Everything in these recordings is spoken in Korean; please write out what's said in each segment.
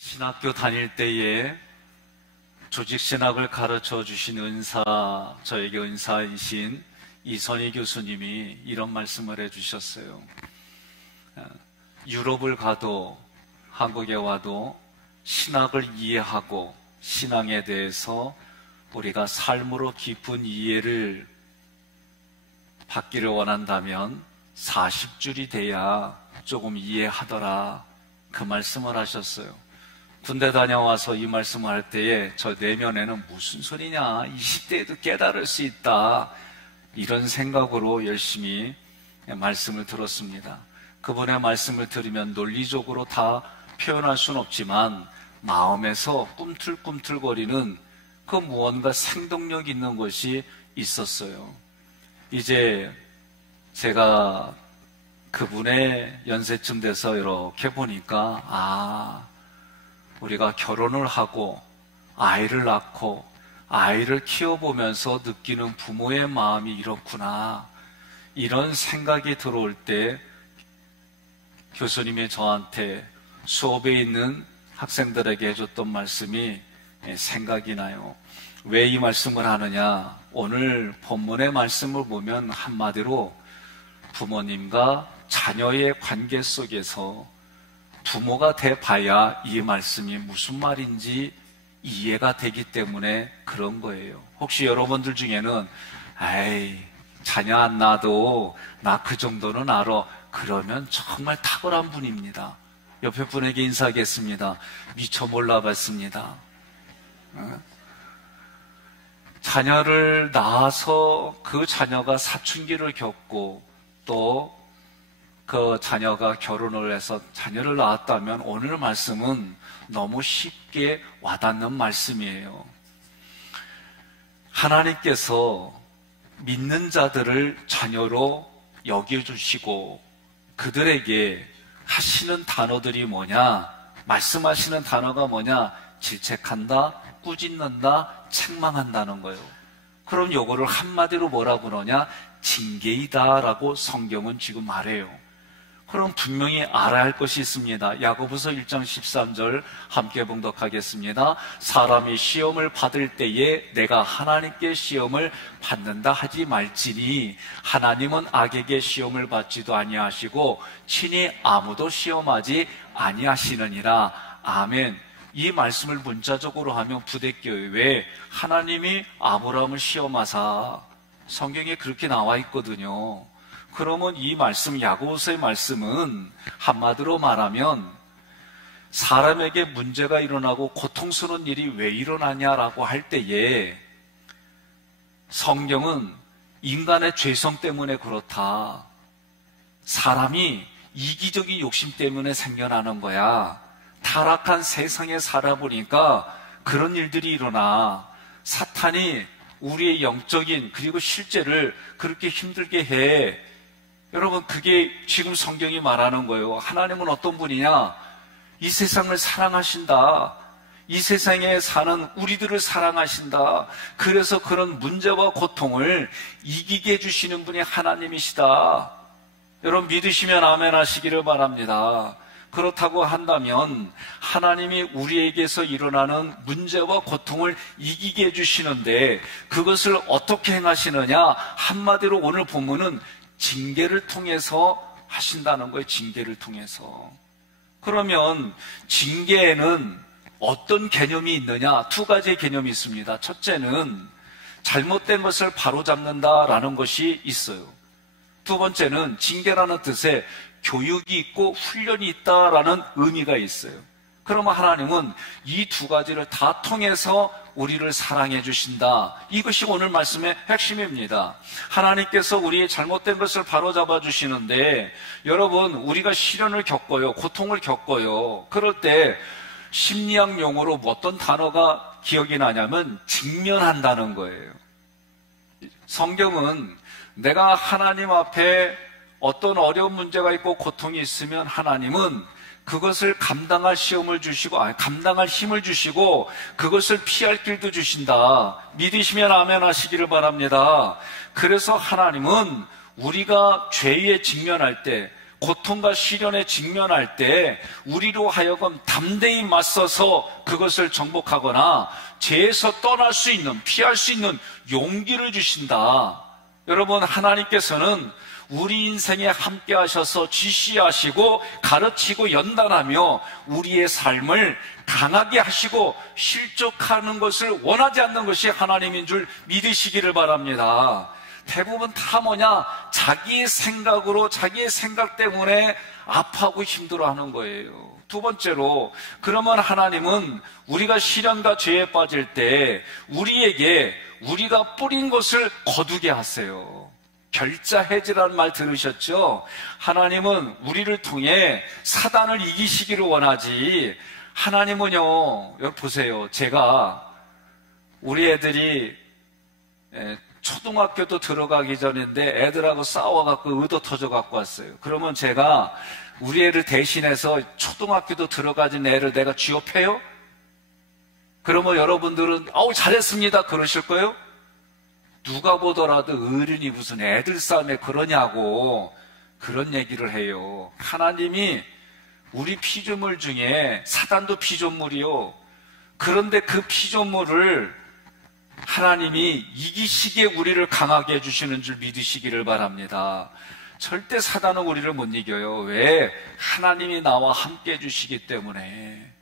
신학교 다닐 때에 조직신학을 가르쳐 주신 저에게 은사이신 이선희 교수님이 이런 말씀을 해주셨어요. 유럽을 가도 한국에 와도 신학을 이해하고 신앙에 대해서 우리가 삶으로 깊은 이해를 받기를 원한다면 40줄이 돼야 조금 이해하더라, 그 말씀을 하셨어요. 군대 다녀와서 이 말씀을 할 때에 저 내면에는 무슨 소리냐, 20대에도 깨달을 수 있다, 이런 생각으로 열심히 말씀을 들었습니다. 그분의 말씀을 들으면 논리적으로 다 표현할 수는 없지만 마음에서 꿈틀꿈틀거리는 그 무언가 생동력 있는 것이 있었어요. 이제 제가 그분의 연세쯤 돼서 이렇게 보니까 우리가 결혼을 하고 아이를 낳고 아이를 키워보면서 느끼는 부모의 마음이 이렇구나, 이런 생각이 들어올 때 교수님이 저한테 수업에 있는 학생들에게 해줬던 말씀이 생각이 나요. 왜 이 말씀을 하느냐, 오늘 본문의 말씀을 보면 한마디로 부모님과 자녀의 관계 속에서 부모가 돼봐야 이 말씀이 무슨 말인지 이해가 되기 때문에 그런 거예요. 혹시 여러분들 중에는 자녀 안 낳아도 나 그 정도는 알아, 그러면 정말 탁월한 분입니다. 옆에 분에게 인사하겠습니다. 미처 몰라봤습니다. 자녀를 낳아서 그 자녀가 사춘기를 겪고 또 그 자녀가 결혼을 해서 자녀를 낳았다면 오늘 말씀은 너무 쉽게 와닿는 말씀이에요. 하나님께서 믿는 자들을 자녀로 여겨주시고 그들에게 하시는 단어들이 뭐냐, 말씀하시는 단어가 뭐냐, 질책한다, 꾸짖는다, 책망한다는 거예요. 그럼 요거를 한마디로 뭐라 그러냐, 징계이다 라고 성경은 지금 말해요. 그럼 분명히 알아야 할 것이 있습니다. 야고보서 1장 13절 함께 봉독하겠습니다. 사람이 시험을 받을 때에 내가 하나님께 시험을 받는다 하지 말지니 하나님은 악에게 시험을 받지도 아니하시고 친히 아무도 시험하지 아니하시느니라. 아멘. 이 말씀을 문자적으로 하면 부대껴요. 하나님이 아브라함을 시험하사, 성경에 그렇게 나와 있거든요. 그러면 이 말씀, 야고보서의 말씀은 한마디로 말하면 사람에게 문제가 일어나고 고통스러운 일이 왜 일어나냐라고 할 때에 성경은 인간의 죄성 때문에 그렇다, 사람이 이기적인 욕심 때문에 생겨나는 거야, 타락한 세상에 살아보니까 그런 일들이 일어나, 사탄이 우리의 영적인 그리고 실제를 그렇게 힘들게 해. 여러분, 그게 지금 성경이 말하는 거예요. 하나님은 어떤 분이냐, 이 세상을 사랑하신다, 이 세상에 사는 우리들을 사랑하신다. 그래서 그런 문제와 고통을 이기게 해주시는 분이 하나님이시다. 여러분 믿으시면 아멘 하시기를 바랍니다. 그렇다고 한다면 하나님이 우리에게서 일어나는 문제와 고통을 이기게 해주시는데 그것을 어떻게 행하시느냐, 한마디로 오늘 본문은 징계를 통해서 하신다는 거예요. 징계를 통해서. 그러면 징계에는 어떤 개념이 있느냐, 두 가지의 개념이 있습니다. 첫째는 잘못된 것을 바로잡는다라는 것이 있어요. 두 번째는 징계라는 뜻에 교육이 있고 훈련이 있다라는 의미가 있어요. 그러면 하나님은 이 두 가지를 다 통해서 우리를 사랑해 주신다. 이것이 오늘 말씀의 핵심입니다. 하나님께서 우리의 잘못된 것을 바로잡아 주시는데, 여러분, 우리가 시련을 겪어요, 고통을 겪어요. 그럴 때 심리학 용어로 어떤 단어가 기억이 나냐면 직면한다는 거예요. 성경은 내가 하나님 앞에 어떤 어려운 문제가 있고 고통이 있으면 하나님은 그것을 감당할 시험을 주시고, 감당할 힘을 주시고 그것을 피할 길도 주신다. 믿으시면 아멘 하시기를 바랍니다. 그래서 하나님은 우리가 죄에 직면할 때, 고통과 시련에 직면할 때 우리로 하여금 담대히 맞서서 그것을 정복하거나 죄에서 떠날 수 있는, 피할 수 있는 용기를 주신다. 여러분, 하나님께서는 우리 인생에 함께 하셔서 지시하시고 가르치고 연단하며 우리의 삶을 강하게 하시고 실족하는 것을 원하지 않는 것이 하나님인 줄 믿으시기를 바랍니다. 대부분 다 뭐냐? 자기의 생각으로, 자기의 생각 때문에 아파하고 힘들어하는 거예요. 두 번째로, 그러면 하나님은 우리가 시련과 죄에 빠질 때 우리에게 우리가 뿌린 것을 거두게 하세요. 결자해지라는 말 들으셨죠? 하나님은 우리를 통해 사단을 이기시기를 원하지, 하나님은요, 여기 보세요. 제가 우리 애들이 초등학교도 들어가기 전인데 애들하고 싸워갖고 의도 터져갖고 왔어요. 그러면 제가 우리 애를 대신해서 초등학교도 들어가진 애를 내가 취업해요? 그러면 여러분들은 아우 잘했습니다 그러실 거예요? 누가 보더라도 어른이 무슨 애들 싸움에 그러냐고 그런 얘기를 해요. 하나님이 우리 피조물 중에 사단도 피조물이요. 그런데 그 피조물을 하나님이 이기시기에 우리를 강하게 해주시는 줄 믿으시기를 바랍니다. 절대 사단은 우리를 못 이겨요. 왜? 하나님이 나와 함께 해주시기 때문에.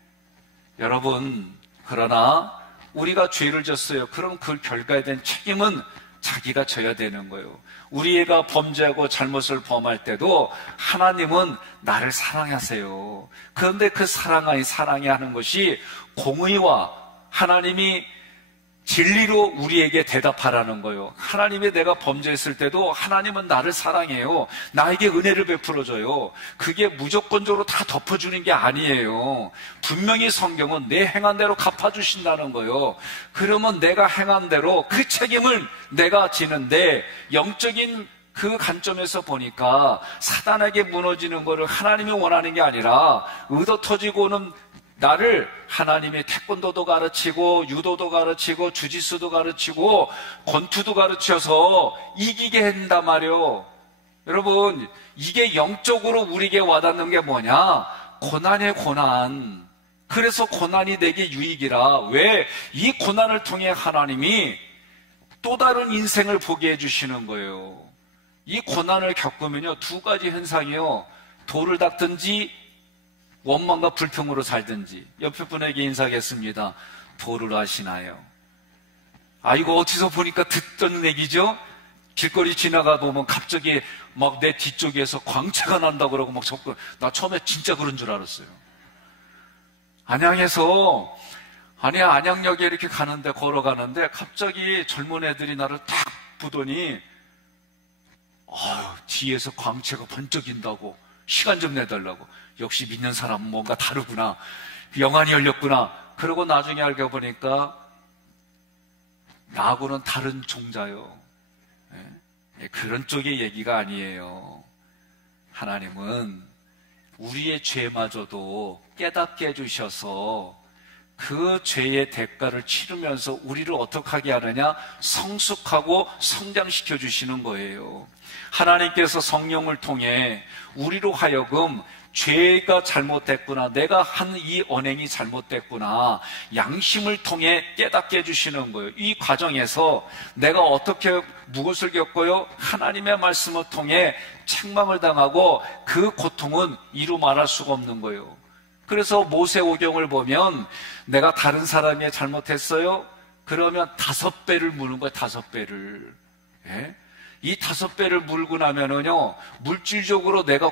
여러분, 그러나 우리가 죄를 졌어요. 그럼 그 결과에 대한 책임은 자기가 져야 되는 거예요. 우리 애가 범죄하고 잘못을 범할 때도 하나님은 나를 사랑하세요. 그런데 그 사랑이 하는 것이 공의와 하나님이 진리로 우리에게 대답하라는 거예요. 하나님이 내가 범죄했을 때도 하나님은 나를 사랑해요. 나에게 은혜를 베풀어줘요. 그게 무조건적으로 다 덮어주는 게 아니에요. 분명히 성경은 내 행한 대로 갚아주신다는 거예요. 그러면 내가 행한 대로 그 책임을 내가 지는데, 영적인 그 관점에서 보니까 사단에게 무너지는 거를 하나님이 원하는 게 아니라 의도 터지고는 나를 하나님이 태권도도 가르치고 유도도 가르치고 주짓수도 가르치고 권투도 가르쳐서 이기게 한단 말이에요. 여러분, 이게 영적으로 우리에게 와닿는 게 뭐냐? 고난의 고난. 그래서 고난이 내게 유익이라. 왜? 이 고난을 통해 하나님이 또 다른 인생을 보게 해주시는 거예요. 이 고난을 겪으면요, 두 가지 현상이요. 돌을 닦든지 원망과 불평으로 살든지. 옆에 분에게 인사하겠습니다. 도를 아시나요? 아, 이거 어디서 보니까 듣던 얘기죠? 길거리 지나가 보면 갑자기 막 내 뒤쪽에서 광채가 난다고 그러고 막 접근. 나 처음에 진짜 그런 줄 알았어요. 안양에서, 안양역에 이렇게 가는데, 걸어가는데 갑자기 젊은 애들이 나를 탁 보더니 뒤에서 광채가 번쩍인다고, 시간 좀 내달라고. 역시 믿는 사람은 뭔가 다르구나. 영안이 열렸구나. 그러고 나중에 알고 보니까 나하고는 다른 종자요. 그런 쪽의 얘기가 아니에요. 하나님은 우리의 죄마저도 깨닫게 해주셔서 그 죄의 대가를 치르면서 우리를 어떻게 하게 하느냐? 성숙하고 성장시켜 주시는 거예요. 하나님께서 성령을 통해 우리로 하여금 죄가 잘못됐구나, 내가 한 이 언행이 잘못됐구나, 양심을 통해 깨닫게 해주시는 거예요. 이 과정에서 내가 어떻게 무엇을 겪어요? 하나님의 말씀을 통해 책망을 당하고 그 고통은 이루 말할 수가 없는 거예요. 그래서 모세오경을 보면 내가 다른 사람이 잘못했어요? 그러면 5배를 무는 거예요. 5배를. 예? 이 5배를 물고 나면은요, 물질적으로 내가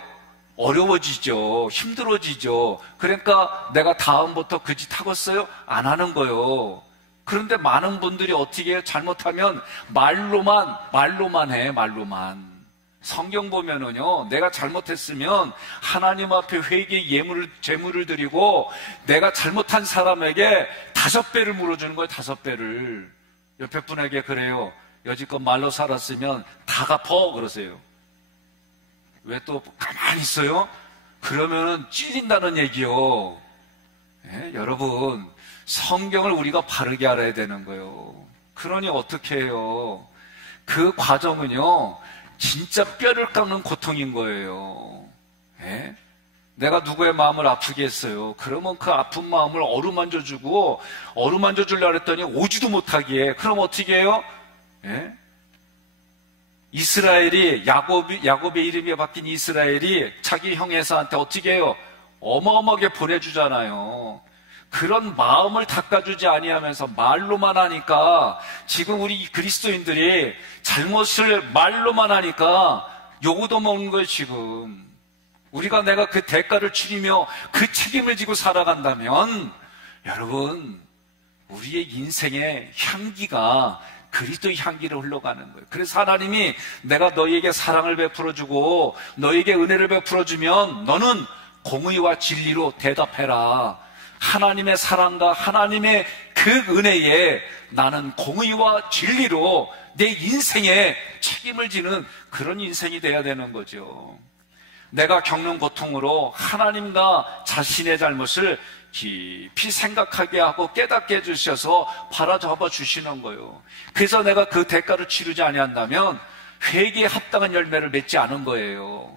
어려워지죠. 힘들어지죠. 그러니까 내가 다음부터 그 짓 하겠어요? 안 하는 거예요. 그런데 많은 분들이 어떻게 해요? 잘못하면 말로만 해, 말로만. 성경 보면은요, 내가 잘못했으면 하나님 앞에 회개 제물을 드리고 내가 잘못한 사람에게 5배를 물어주는 거예요. 5배를. 옆에 분에게 그래요. 여지껏 말로 살았으면 다 갚어 그러세요. 왜 또 가만히 있어요? 그러면은 찔린다는 얘기요. 예? 여러분, 성경을 우리가 바르게 알아야 되는 거예요. 그러니 어떻게 해요? 그 과정은요, 진짜 뼈를 깎는 고통인 거예요. 예? 내가 누구의 마음을 아프게 했어요. 그러면 그 아픈 마음을 어루만져주고 어루만져주려고 했더니 오지도 못하게. 그럼 어떻게 해요? 예? 이스라엘이 야곱의 이름이 바뀐 이스라엘이 자기 형 에사한테 어떻게 해요? 어마어마하게 보내주잖아요. 그런 마음을 닦아주지 아니하면서 말로만 하니까 지금 우리 그리스도인들이 잘못을 말로만 하니까 욕도 먹는 거예요. 지금 내가 그 대가를 치르며 그 책임을 지고 살아간다면 여러분 우리의 인생의 향기가 그리스도의 향기를 흘러가는 거예요. 그래서 하나님이 내가 너희에게 사랑을 베풀어주고 너희에게 은혜를 베풀어주면 너는 공의와 진리로 대답해라. 하나님의 사랑과 하나님의 그 은혜에 나는 공의와 진리로 내 인생에 책임을 지는 그런 인생이 돼야 되는 거죠. 내가 겪는 고통으로 하나님과 자신의 잘못을 깊이 생각하게 하고 깨닫게 해주셔서 바라잡아 주시는 거예요. 그래서 내가 그 대가를 치르지 아니한다면 회개에 합당한 열매를 맺지 않은 거예요.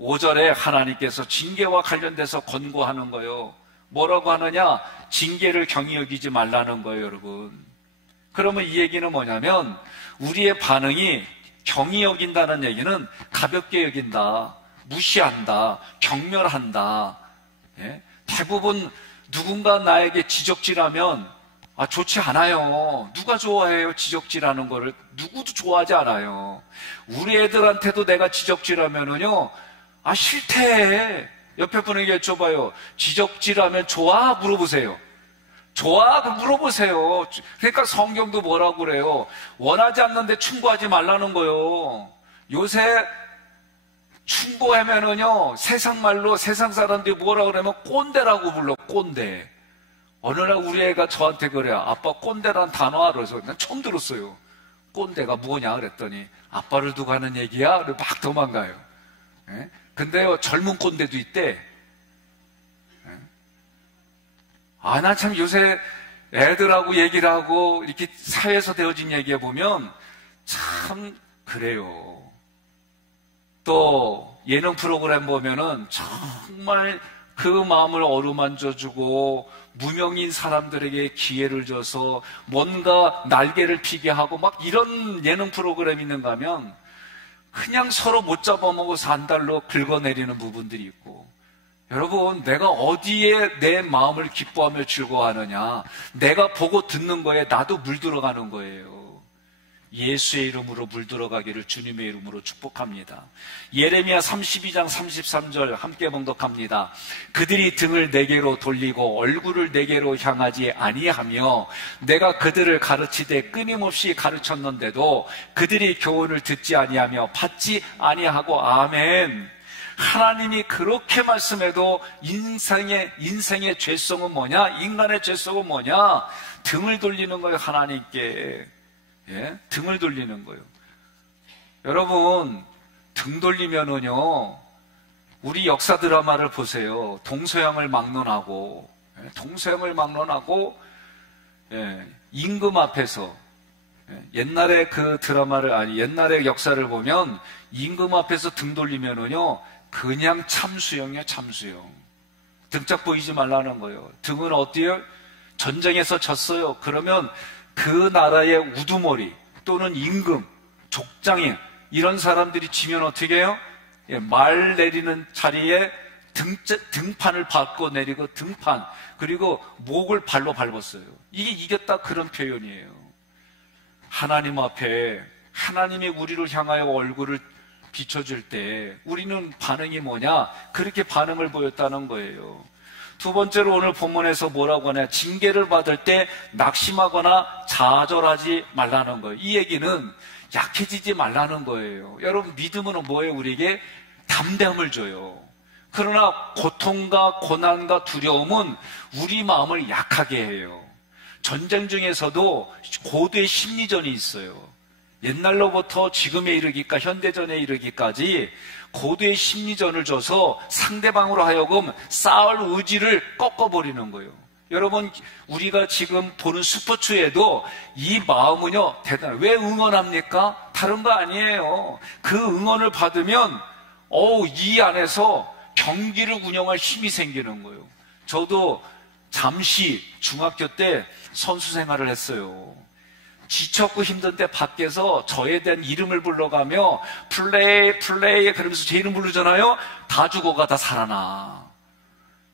5절에 하나님께서 징계와 관련돼서 권고하는 거예요. 뭐라고 하느냐? 징계를 경히 여기지 말라는 거예요, 여러분. 그러면 이 얘기는 뭐냐면 우리의 반응이 경히 여긴다는 얘기는 가볍게 여긴다, 무시한다, 경멸한다. 예? 대부분 누군가 나에게 지적질하면 좋지 않아요. 누가 좋아해요? 지적질하는 거를 누구도 좋아하지 않아요. 우리 애들한테도 내가 지적질하면은요, 싫대. 옆에 분에게 여쭤봐요. 지적질하면 좋아? 물어보세요. 좋아? 물어보세요. 그러니까 성경도 뭐라고 그래요? 원하지 않는데 충고하지 말라는 거요. 요새 충고하면은요, 세상 말로 세상 사람들이 뭐라고 그러면 꼰대라고 불러, 꼰대. 어느 날 우리 애가 저한테 그래요. 아빠 꼰대란 단어 알아? 그래서 난 처음 들었어요. 꼰대가 뭐냐 그랬더니 아빠를 두고 하는 얘기야? 그래서 막 도망가요. 예? 근데요, 젊은 꼰대도 있대. 나 참 요새 애들하고 얘기를 하고 이렇게 사회에서 되어진 얘기해 보면 참 그래요. 또 예능 프로그램 보면은 정말 그 마음을 어루만져주고 무명인 사람들에게 기회를 줘서 뭔가 날개를 피게 하고 막 이런 예능 프로그램이 있는가 하면 그냥 서로 못 잡아먹어서 한 달로 긁어내리는 부분들이 있고, 여러분 내가 어디에 내 마음을 기뻐하며 즐거워하느냐, 내가 보고 듣는 거에 나도 물들어가는 거예요. 예수의 이름으로 물들어가기를 주님의 이름으로 축복합니다. 예레미야 32장 33절 함께 봉독합니다. 그들이 등을 내게로 돌리고 얼굴을 내게로 향하지 아니하며 내가 그들을 가르치되 끊임없이 가르쳤는데도 그들이 교훈을 듣지 아니하며 받지 아니하고. 아멘. 하나님이 그렇게 말씀해도 인생의 죄성은 뭐냐? 인간의 죄성은 뭐냐? 등을 돌리는 거예요. 하나님께. 예? 등을 돌리는 거예요. 여러분, 등 돌리면은요, 우리 역사 드라마를 보세요. 동서양을 막론하고, 임금 앞에서, 옛날에 그 드라마를, 옛날의 역사를 보면, 임금 앞에서 등 돌리면은요, 그냥 참수형이에요, 참수형. 등짝 보이지 말라는 거예요. 등은 어때요? 전쟁에서 졌어요. 그러면 그 나라의 우두머리 또는 임금, 족장인 이런 사람들이 지면 어떻게 해요? 말 내리는 자리에 등판을 밟고 내리고 등판, 그리고 목을 발로 밟았어요. 이게 이겼다 그런 표현이에요. 하나님 앞에 하나님이 우리를 향하여 얼굴을 비춰줄 때 우리는 반응이 뭐냐? 그렇게 반응을 보였다는 거예요. 두 번째로 오늘 본문에서 뭐라고 하냐? 징계를 받을 때 낙심하거나 좌절하지 말라는 거예요. 이 얘기는 약해지지 말라는 거예요. 여러분, 믿음은 뭐예요? 우리에게 담대함을 줘요. 그러나 고통과 고난과 두려움은 우리 마음을 약하게 해요. 전쟁 중에서도 고도의 심리전이 있어요. 옛날로부터 지금에 이르기까지, 현대전에 이르기까지 고도의 심리전을 줘서 상대방으로 하여금 싸울 의지를 꺾어버리는 거예요. 여러분, 우리가 지금 보는 스포츠에도 이 마음은요, 대단해요. 왜 응원합니까? 다른 거 아니에요. 그 응원을 받으면, 이 안에서 경기를 운영할 힘이 생기는 거예요. 저도 잠시 중학교 때 선수 생활을 했어요. 지쳤고 힘든 때 밖에서 저에 대한 이름을 불러가며 플레이 플레이 그러면서 제 이름 부르잖아요. 다 죽어가 다 살아나.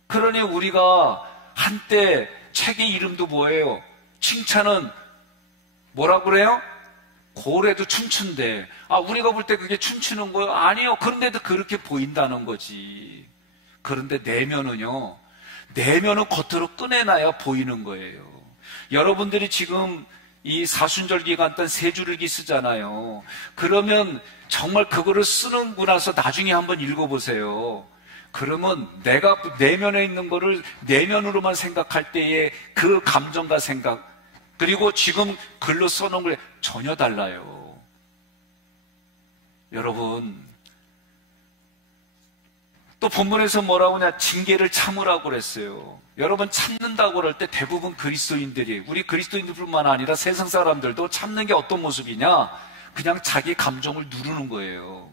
그러니 우리가 한때 책의 이름도 뭐예요? 칭찬은 뭐라고 그래요? 고래도 춤춘대. 우리가 볼 때 그게 춤추는 거예요? 아니요. 그런데도 그렇게 보인다는 거지. 그런데 내면은요, 내면은 겉으로 꺼내놔야 보이는 거예요. 여러분들이 지금 이 사순절 기간 동안 세 줄기 쓰잖아요. 그러면 정말 그거를 쓰는구 나서 나중에 한번 읽어보세요. 그러면 내가 내면에 있는 거를 내면으로만 생각할 때의 그 감정과 생각, 그리고 지금 글로 써놓은 걸 전혀 달라요. 여러분, 또 본문에서 뭐라고 하냐? 징계를 참으라고 그랬어요. 여러분, 참는다고 그럴 때 대부분 그리스도인들이, 우리 그리스도인들뿐만 아니라 세상 사람들도 참는 게 어떤 모습이냐? 그냥 자기 감정을 누르는 거예요.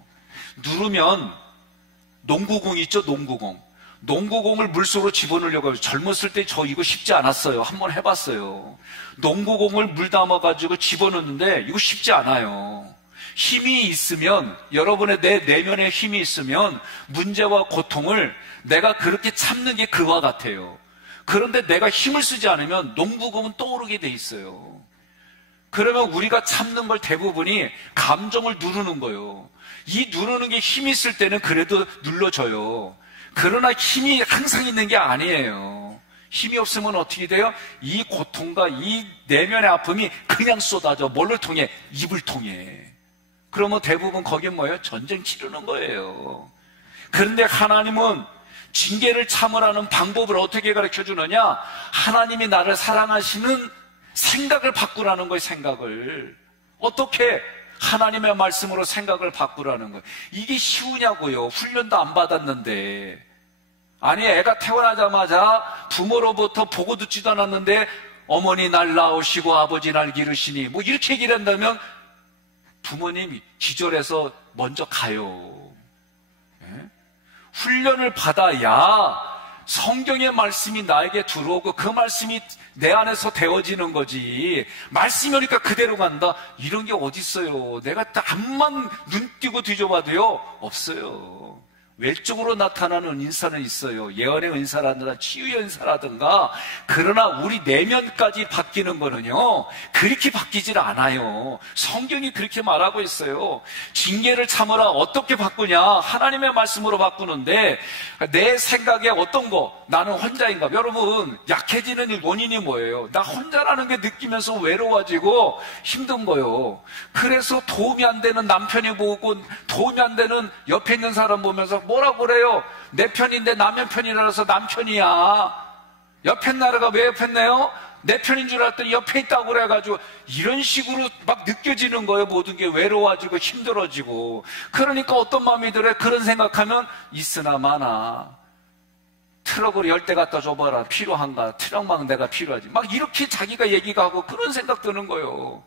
누르면 농구공 있죠? 농구공. 농구공을 물속으로 집어넣으려고 해요. 젊었을 때 저 이거 쉽지 않았어요. 한번 해봤어요. 농구공을 물 담아가지고 집어넣는데 이거 쉽지 않아요. 힘이 있으면, 여러분의 내 내면에 힘이 있으면 문제와 고통을 내가 그렇게 참는 게 그와 같아요. 그런데 내가 힘을 쓰지 않으면 농구공은 떠오르게 돼 있어요. 그러면 우리가 참는 걸 대부분이 감정을 누르는 거예요. 이 누르는 게 힘이 있을 때는 그래도 눌러져요. 그러나 힘이 항상 있는 게 아니에요. 힘이 없으면 어떻게 돼요? 이 고통과 이 내면의 아픔이 그냥 쏟아져. 뭘로 통해? 입을 통해. 그러면 대부분 거기에 뭐예요? 전쟁 치르는 거예요. 그런데 하나님은 징계를 참으라는 방법을 어떻게 가르쳐 주느냐? 하나님이 나를 사랑하시는 생각을 바꾸라는 거예요. 생각을. 어떻게? 하나님의 말씀으로 생각을 바꾸라는 거예요. 이게 쉬우냐고요. 훈련도 안 받았는데. 아니, 애가 태어나자마자 부모로부터 보고 듣지도 않았는데 어머니 날 낳으시고 아버지 날 기르시니 뭐 이렇게 얘기를 한다면 부모님이 기절해서 먼저 가요. 예? 훈련을 받아야 성경의 말씀이 나에게 들어오고 그 말씀이 내 안에서 되어지는 거지. 말씀이 오니까 그대로 간다. 이런 게 어디 있어요. 내가 앞만 눈 띄고 뒤져봐도요. 없어요. 외적으로 나타나는 은사는 있어요. 예언의 은사라든가 치유의 은사라든가. 그러나 우리 내면까지 바뀌는 거는요, 그렇게 바뀌질 않아요. 성경이 그렇게 말하고 있어요. 징계를 참으라. 어떻게 바꾸냐? 하나님의 말씀으로 바꾸는데, 내 생각에 어떤 거? 나는 혼자인가? 여러분, 약해지는 원인이 뭐예요? 나 혼자라는 게 느끼면서 외로워지고 힘든 거예요. 그래서 도움이 안 되는 남편이 보고 도움이 안 되는 옆에 있는 사람 보면서 뭐라고 그래요? 내 편인데 남의 편이라서 남편이야. 옆에 나라가 왜 옆에 내요? 내 편인 줄 알았더니 옆에 있다고 그래가지고 이런 식으로 막 느껴지는 거예요. 모든 게 외로워지고 힘들어지고. 그러니까 어떤 마음이 들어요? 그런 생각하면 있으나 마나 트럭으로 10대 갖다 줘봐라. 필요한가? 트럭만 내가 필요하지. 막 이렇게 자기가 얘기가 하고 그런 생각 드는 거예요.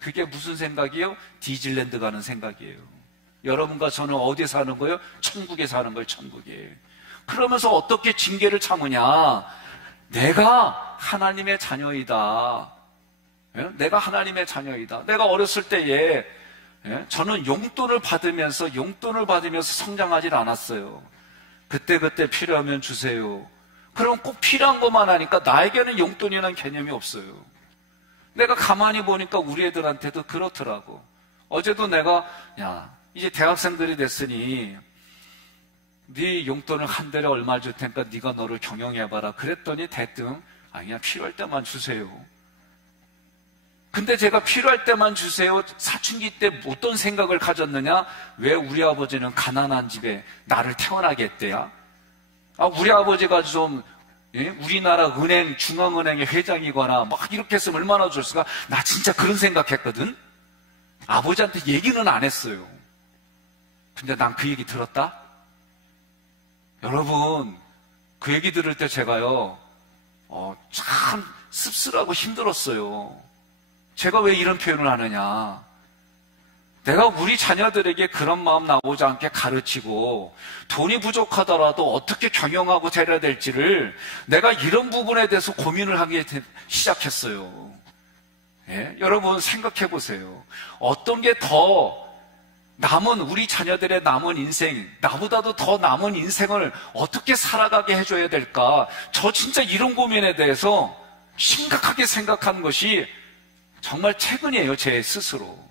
그게 무슨 생각이에요? 디즈니랜드 가는 생각이에요. 여러분과 저는 어디에 사는 거예요? 천국에 사는 거예요. 천국에. 그러면서 어떻게 징계를 참으냐? 내가 하나님의 자녀이다. 내가 하나님의 자녀이다. 내가 어렸을 때에 저는 용돈을 받으면서 성장하지 않았어요. 그때 필요하면 주세요. 그럼 꼭 필요한 것만 하니까 나에게는 용돈이라는 개념이 없어요. 내가 가만히 보니까 우리 애들한테도 그렇더라고. 어제도 내가 이제 대학생들이 됐으니 네 용돈을 한 달에 얼마 줄 테니까 네가 너를 경영해봐라. 그랬더니 대뜸 그냥 필요할 때만 주세요. 근데 제가 필요할 때만 주세요. 사춘기 때 어떤 생각을 가졌느냐? 왜 우리 아버지는 가난한 집에 나를 태어나게 했대야? 우리 아버지가 좀 우리나라 은행, 중앙은행의 회장이거나 막 이렇게 했으면 얼마나 좋을까? 나 진짜 그런 생각했거든? 아버지한테 얘기는 안 했어요. 근데 난 그 얘기 들었다? 여러분, 그 얘기 들을 때 제가요, 참 씁쓸하고 힘들었어요. 제가 왜 이런 표현을 하느냐? 내가 우리 자녀들에게 그런 마음 나오지 않게 가르치고 돈이 부족하더라도 어떻게 경영하고 데려야 될지를 내가 이런 부분에 대해서 고민을 하기 시작했어요. 예? 여러분 생각해 보세요. 어떤 게 더 남은 우리 자녀들의 남은 인생, 나보다도 더 남은 인생을 어떻게 살아가게 해줘야 될까? 저 진짜 이런 고민에 대해서 심각하게 생각한 것이 정말 최근이에요, 제 스스로.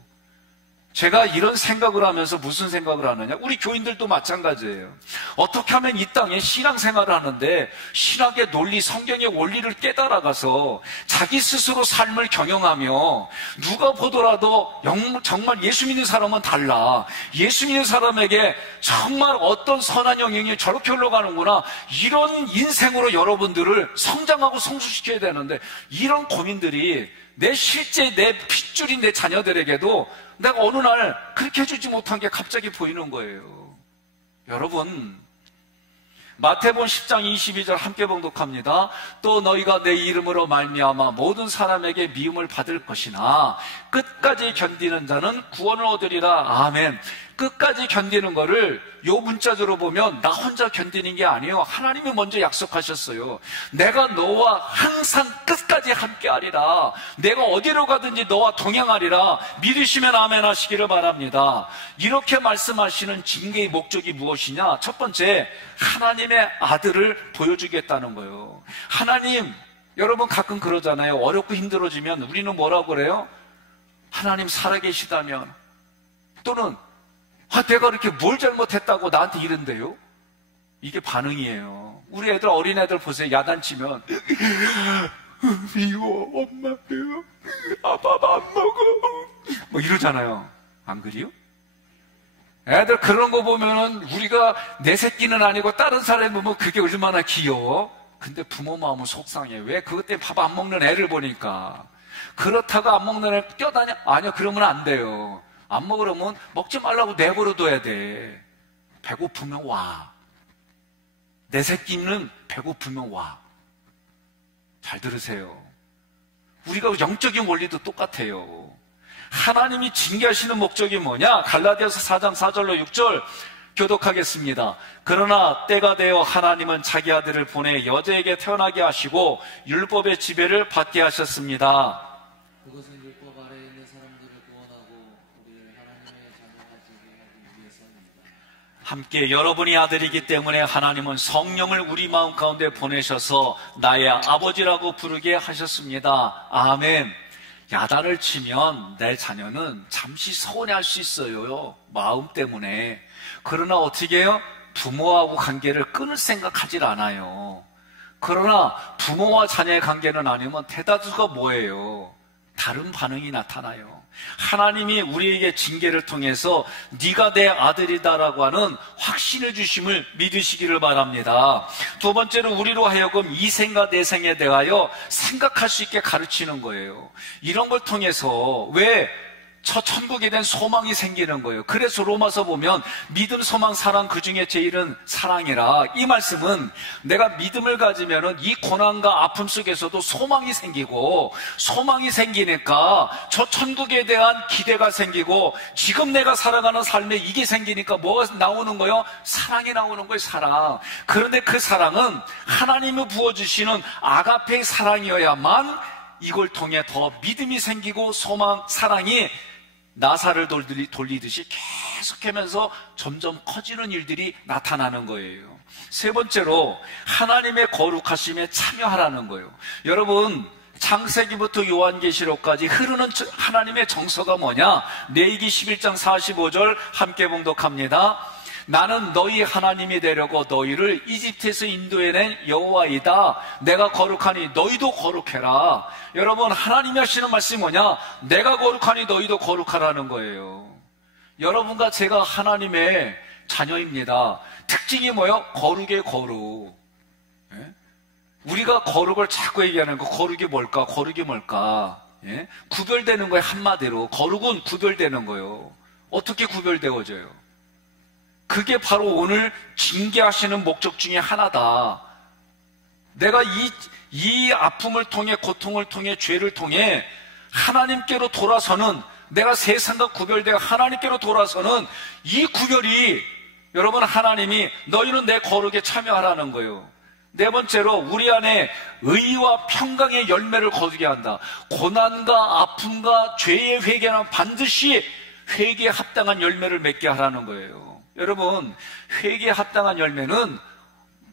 제가 이런 생각을 하면서 무슨 생각을 하느냐? 우리 교인들도 마찬가지예요. 어떻게 하면 이 땅에 신앙생활을 하는데 신학의 논리, 성경의 원리를 깨달아가서 자기 스스로 삶을 경영하며 누가 보더라도 정말 예수 믿는 사람은 달라. 예수 믿는 사람에게 정말 어떤 선한 영향이 저렇게 흘러가는구나. 이런 인생으로 여러분들을 성장하고 성숙시켜야 되는데 이런 고민들이 내 실제 내 핏줄인 내 자녀들에게도 내가 어느 날 그렇게 해주지 못한 게 갑자기 보이는 거예요. 여러분, 마태복음 10장 22절 함께 봉독합니다. 또 너희가 내 이름으로 말미암아 모든 사람에게 미움을 받을 것이나 끝까지 견디는 자는 구원을 얻으리라. 아멘. 끝까지 견디는 거를 요 문자적으로 보면 나 혼자 견디는 게 아니에요. 하나님이 먼저 약속하셨어요. 내가 너와 항상 끝까지 함께하리라. 내가 어디로 가든지 너와 동행하리라. 믿으시면 아멘 하시기를 바랍니다. 이렇게 말씀하시는 징계의 목적이 무엇이냐? 첫 번째, 하나님의 아들을 보여주겠다는 거예요. 하나님, 여러분 가끔 그러잖아요. 어렵고 힘들어지면 우리는 뭐라고 그래요? 하나님 살아계시다면, 또는 내가 이렇게 뭘 잘못했다고 나한테 이런데요? 이게 반응이에요. 우리 애들, 어린애들 보세요. 야단치면 미워, 엄마 미워, 아빠 안 먹어, 뭐 이러잖아요. 안 그래요? 애들 그런 거 보면은 우리가 내 새끼는 아니고 다른 사람이 보면 그게 얼마나 귀여워. 근데 부모 마음은 속상해. 왜? 그것 때문에 밥 안 먹는 애를 보니까. 그렇다고 안 먹는 애 껴다녀? 아니요, 그러면 안 돼요. 안 먹으려면 먹지 말라고 내버려둬야 돼. 배고프면 와. 내 새끼는 배고프면 와. 잘 들으세요. 우리가 영적인 원리도 똑같아요. 하나님이 징계하시는 목적이 뭐냐? 갈라디아서 4장 4절로 6절 교독하겠습니다. 그러나 때가 되어 하나님은 자기 아들을 보내 여자에게 태어나게 하시고 율법의 지배를 받게 하셨습니다. 그것은 율법 아래에 있는 사람들을 구원하고 우리를 하나님의 자녀가 되게 하기 위해서입니다. 함께 여러분이 아들이기 때문에 하나님은 성령을 우리 마음 가운데 보내셔서 나의 아버지라고 부르게 하셨습니다. 아멘. 야단을 치면 내 자녀는 잠시 서운해할 수 있어요. 마음 때문에. 그러나 어떻게 해요? 부모하고 관계를 끊을 생각하질 않아요. 그러나 부모와 자녀의 관계는 아니면 대다수가 뭐예요? 다른 반응이 나타나요. 하나님이 우리에게 징계를 통해서 네가 내 아들이다라고 하는 확신을 주심을 믿으시기를 바랍니다. 두 번째로 우리로 하여금 이 생과 내 생에 대하여 생각할 수 있게 가르치는 거예요. 이런 걸 통해서 왜 저 천국에 대한 소망이 생기는 거예요. 그래서 로마서 보면 믿음, 소망, 사랑 그 중에 제일은 사랑이라. 이 말씀은 내가 믿음을 가지면은 이 고난과 아픔 속에서도 소망이 생기고, 소망이 생기니까 저 천국에 대한 기대가 생기고, 지금 내가 살아가는 삶에 이게 생기니까 뭐가 나오는 거예요? 사랑이 나오는 거예요. 사랑. 그런데 그 사랑은 하나님이 부어주시는 아가페의 사랑이어야만 이걸 통해 더 믿음이 생기고 소망, 사랑이 나사를 돌리듯이 계속하면서 점점 커지는 일들이 나타나는 거예요. 세 번째로 하나님의 거룩하심에 참여하라는 거예요. 여러분, 창세기부터 요한계시록까지 흐르는 하나님의 정서가 뭐냐? 레위기 11장 45절 함께 봉독합니다. 나는 너희 하나님이 되려고 너희를 이집트에서 인도해낸 여호와이다. 내가 거룩하니 너희도 거룩해라. 여러분, 하나님이 하시는 말씀이 뭐냐? 내가 거룩하니 너희도 거룩하라는 거예요. 여러분과 제가 하나님의 자녀입니다. 특징이 뭐예요? 거룩의 거룩. 예? 우리가 거룩을 자꾸 얘기하는 거, 거룩이 뭘까? 거룩이 뭘까? 예? 구별되는 거예요. 한마디로 거룩은 구별되는 거예요. 어떻게 구별되어져요? 그게 바로 오늘 징계하시는 목적 중에 하나다. 내가 이 아픔을 통해, 고통을 통해, 죄를 통해 하나님께로 돌아서는 내가 세상과 구별되어 하나님께로 돌아서는 이 구별이, 여러분, 하나님이 너희는 내 거룩에 참여하라는 거예요. 네 번째로, 우리 안에 의와 평강의 열매를 거두게 한다. 고난과 아픔과 죄의 회개는 반드시 회개에 합당한 열매를 맺게 하라는 거예요. 여러분, 회개에 합당한 열매는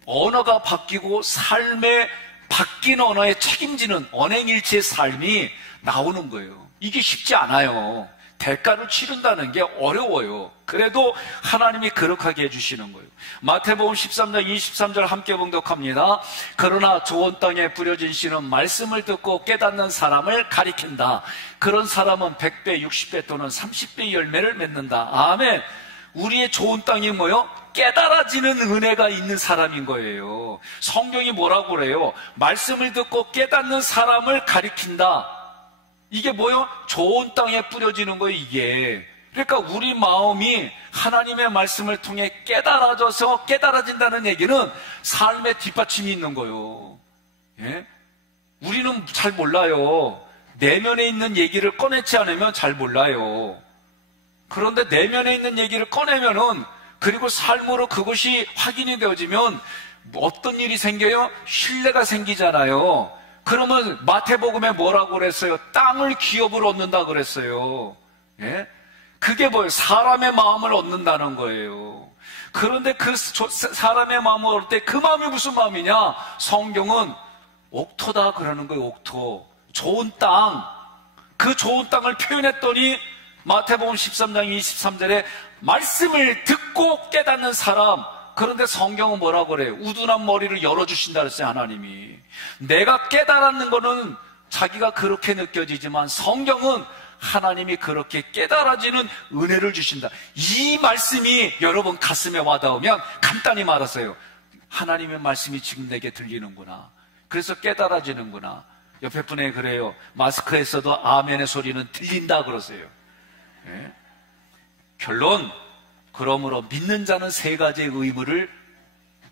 언어가 바뀌고 삶의 바뀐 언어에 책임지는 언행일치의 삶이 나오는 거예요. 이게 쉽지 않아요. 대가를 치른다는 게 어려워요. 그래도 하나님이 그렇게 해주시는 거예요. 마태복음 13장 23절 함께 봉독합니다. 그러나 좋은 땅에 뿌려진 씨는 말씀을 듣고 깨닫는 사람을 가리킨다. 그런 사람은 100배, 60배 또는 30배의 열매를 맺는다. 아멘. 우리의 좋은 땅이 뭐요? 깨달아지는 은혜가 있는 사람인 거예요. 성경이 뭐라고 그래요? 말씀을 듣고 깨닫는 사람을 가리킨다. 이게 뭐요? 좋은 땅에 뿌려지는 거예요, 이게. 그러니까 우리 마음이 하나님의 말씀을 통해 깨달아져서 깨달아진다는 얘기는 삶의 뒷받침이 있는 거예요. 예? 우리는 잘 몰라요. 내면에 있는 얘기를 꺼내지 않으면 잘 몰라요. 그런데 내면에 있는 얘기를 꺼내면은, 그리고 삶으로 그것이 확인이 되어지면 어떤 일이 생겨요? 신뢰가 생기잖아요. 그러면 마태복음에 뭐라고 그랬어요? 땅을 기업으로 얻는다 그랬어요. 예? 그게 뭐예요? 사람의 마음을 얻는다는 거예요. 그런데 그 사람의 마음을 얻을 때 그 마음이 무슨 마음이냐? 성경은 옥토다 그러는 거예요. 옥토. 좋은 땅. 그 좋은 땅을 표현했더니 마태복음 13장 23절에 말씀을 듣고 깨닫는 사람. 그런데 성경은 뭐라고 그래요? 우둔한 머리를 열어주신다 그랬어요, 하나님이. 내가 깨달았는 거는 자기가 그렇게 느껴지지만 성경은 하나님이 그렇게 깨달아지는 은혜를 주신다. 이 말씀이 여러분 가슴에 와닿으면 간단히 말하세요. 하나님의 말씀이 지금 내게 들리는구나. 그래서 깨달아지는구나. 옆에 분에 그래요. 마스크에서도 아멘의 소리는 들린다 그러세요. 예? 결론, 그러므로 믿는 자는 세 가지의 의무를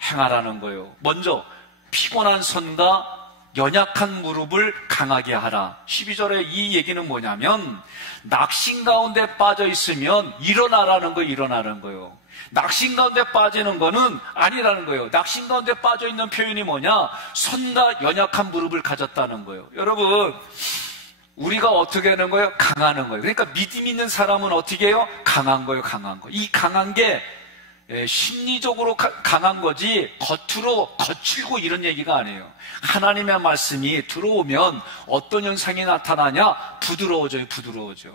행하라는 거예요. 먼저 피곤한 손과 연약한 무릎을 강하게 하라. 12절에 이 얘기는 뭐냐면 낙심 가운데 빠져 있으면 일어나라는 거예요. 일어나는 거예요. 낙심 가운데 빠지는 거는 아니라는 거예요. 낙심 가운데 빠져 있는 표현이 뭐냐? 손과 연약한 무릎을 가졌다는 거예요. 여러분, 우리가 어떻게 하는 거예요? 강하는 거예요. 그러니까 믿음 있는 사람은 어떻게 해요? 강한 거예요. 강한 거. 이 강한 게 심리적으로 강한 거지 겉으로 거칠고 이런 얘기가 아니에요. 하나님의 말씀이 들어오면 어떤 현상이 나타나냐? 부드러워져요. 부드러워져.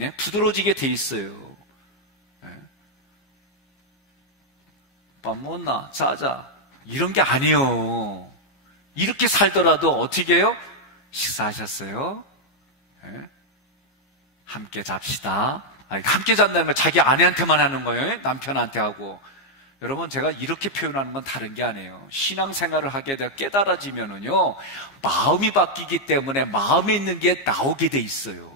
예? 부드러워지게 돼 있어요. 예? 밥 먹었나? 자자. 이런 게 아니에요. 이렇게 살더라도 어떻게 해요? 식사하셨어요? 예? 함께 잡시다. 함께 잔다는 건 자기 아내한테만 하는 거예요. 남편한테 하고. 여러분, 제가 이렇게 표현하는 건 다른 게 아니에요. 신앙생활을 하게 되어 깨달아지면은요, 마음이 바뀌기 때문에 마음에 있는 게 나오게 돼 있어요.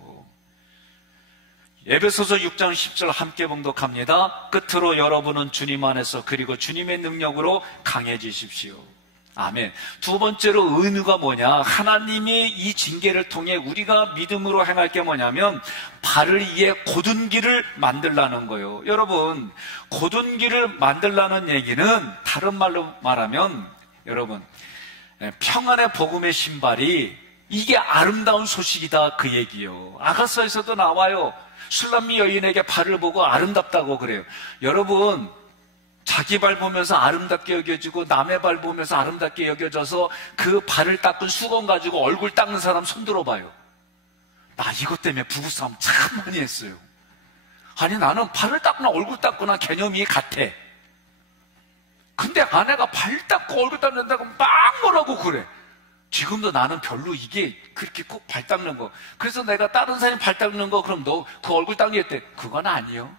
에베소서 6장 10절 함께 봉독합니다. 끝으로 여러분은 주님 안에서 그리고 주님의 능력으로 강해지십시오. 아멘. 두 번째로 의무가 뭐냐? 하나님이 이 징계를 통해 우리가 믿음으로 행할 게 뭐냐면 발을 위해 곧은 길을 만들라는 거예요. 여러분, 곧은 길을 만들라는 얘기는 다른 말로 말하면 여러분, 평안의 복음의 신발이 이게 아름다운 소식이다 그 얘기예요. 아가서에서도 나와요. 술람미 여인에게 발을 보고 아름답다고 그래요. 여러분, 자기 발 보면서 아름답게 여겨지고 남의 발 보면서 아름답게 여겨져서 그 발을 닦은 수건 가지고 얼굴 닦는 사람 손 들어봐요. 나 이것 때문에 부부싸움 참 많이 했어요. 아니, 나는 발을 닦거나 얼굴 닦거나 개념이 같아. 근데 아내가 발 닦고 얼굴 닦는다고 막 뭐라고 그래. 지금도 나는 별로 이게 그렇게 꼭 발 닦는 거. 그래서 내가 다른 사람이 발 닦는 거 그럼 너 그 얼굴 닦는 때 그건 아니요.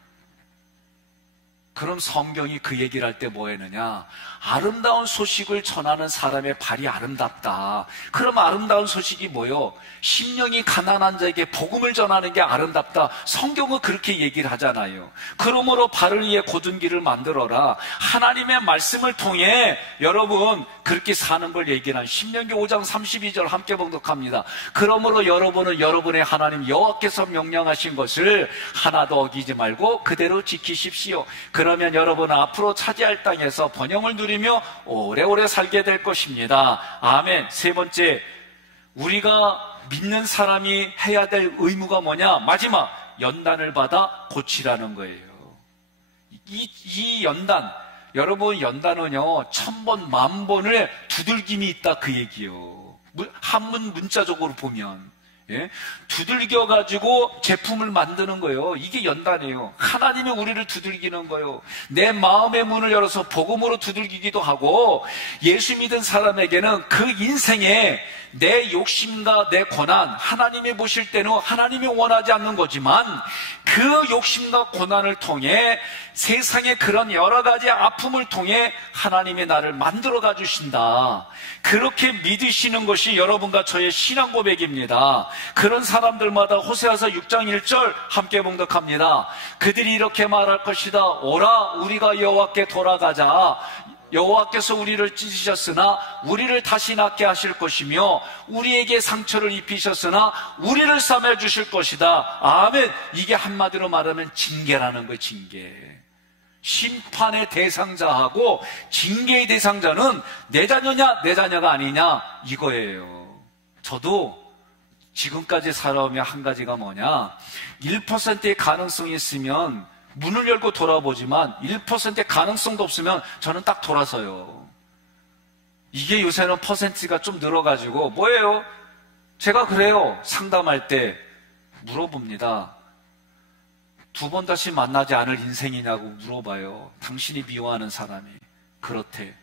그럼 성경이 그 얘기를 할 때 뭐 했느냐? 아름다운 소식을 전하는 사람의 발이 아름답다. 그럼 아름다운 소식이 뭐요? 심령이 가난한 자에게 복음을 전하는 게 아름답다. 성경은 그렇게 얘기를 하잖아요. 그러므로 발을 위해 곧은 길을 만들어라. 하나님의 말씀을 통해 여러분 그렇게 사는 걸 얘기하는 신명기 5장 32절 함께 봉독합니다. 그러므로 여러분은 여러분의 하나님 여호와께서 명령하신 것을 하나도 어기지 말고 그대로 지키십시오. 그러면 여러분은 앞으로 차지할 땅에서 번영을 누리며 오래오래 살게 될 것입니다. 아멘. 세 번째, 우리가 믿는 사람이 해야 될 의무가 뭐냐? 마지막, 연단을 받아 고치라는 거예요. 이 연단, 여러분 연단은요 1000번, 10,000번의 두들김이 있다 그 얘기요. 한문 문자적으로 보면 두들겨가지고 제품을 만드는 거예요. 이게 연단이에요. 하나님이 우리를 두들기는 거예요. 내 마음의 문을 열어서 복음으로 두들기기도 하고, 예수 믿은 사람에게는 그 인생에 내 욕심과 내 고난, 하나님이 보실 때는 하나님이 원하지 않는 거지만 그 욕심과 고난을 통해 세상의 그런 여러 가지 아픔을 통해 하나님이 나를 만들어가 주신다. 그렇게 믿으시는 것이 여러분과 저의 신앙 고백입니다. 그런 사람들마다 호세아서 6장 1절 함께 봉독합니다. 그들이 이렇게 말할 것이다. 오라 우리가 여호와께 돌아가자. 여호와께서 우리를 찢으셨으나 우리를 다시 낫게 하실 것이며 우리에게 상처를 입히셨으나 우리를 싸매 주실 것이다. 아멘. 이게 한마디로 말하면 징계라는 거예요. 징계. 심판의 대상자하고 징계의 대상자는 내 자녀냐 내 자녀가 아니냐 이거예요. 저도 지금까지 살아오면 한 가지가 뭐냐, 1%의 가능성이 있으면 문을 열고 돌아보지만 1%의 가능성도 없으면 저는 딱 돌아서요. 이게 요새는 퍼센트가 좀 늘어가지고 뭐예요? 제가 그래요. 상담할 때 물어봅니다. 2번 다시 만나지 않을 인생이냐고 물어봐요. 당신이 미워하는 사람이 그렇대.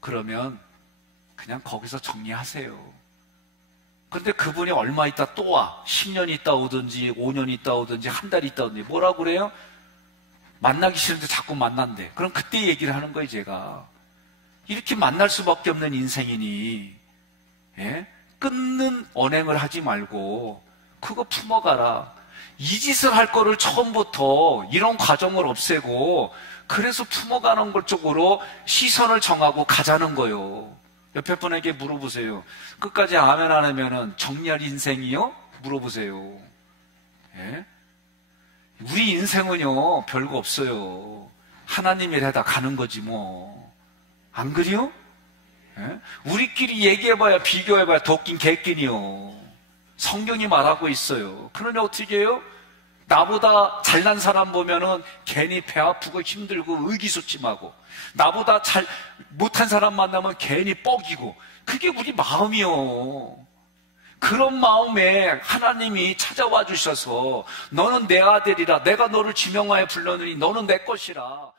그러면 그냥 거기서 정리하세요. 근데 그분이 얼마 있다 또 와. 10년 있다 오든지 5년 있다 오든지 한 달 있다 오든지 뭐라고 그래요? 만나기 싫은데 자꾸 만난대. 그럼 그때 얘기를 하는 거예요. 제가 이렇게 만날 수밖에 없는 인생이니 끊는 언행을 하지 말고 그거 품어가라. 이 짓을 할 거를 처음부터 이런 과정을 없애고 그래서 품어가는 것 쪽으로 시선을 정하고 가자는 거예요. 옆에 분에게 물어보세요. 끝까지 아멘 안 하면은 정리할 인생이요? 물어보세요. 우리 인생은요 별거 없어요. 하나님이라다 가는 거지 뭐. 안 그래요? 우리끼리 얘기해봐야 비교해봐야 더 웃긴 개끼니요. 성경이 말하고 있어요. 그러니 어떻게 해요? 나보다 잘난 사람 보면은 괜히 배 아프고 힘들고 의기소침하고, 나보다 잘 못한 사람 만나면 괜히 뻐기고, 그게 우리 마음이요. 그런 마음에 하나님이 찾아와 주셔서 너는 내 아들이라, 내가 너를 지명하여 불렀느니 너는 내 것이라.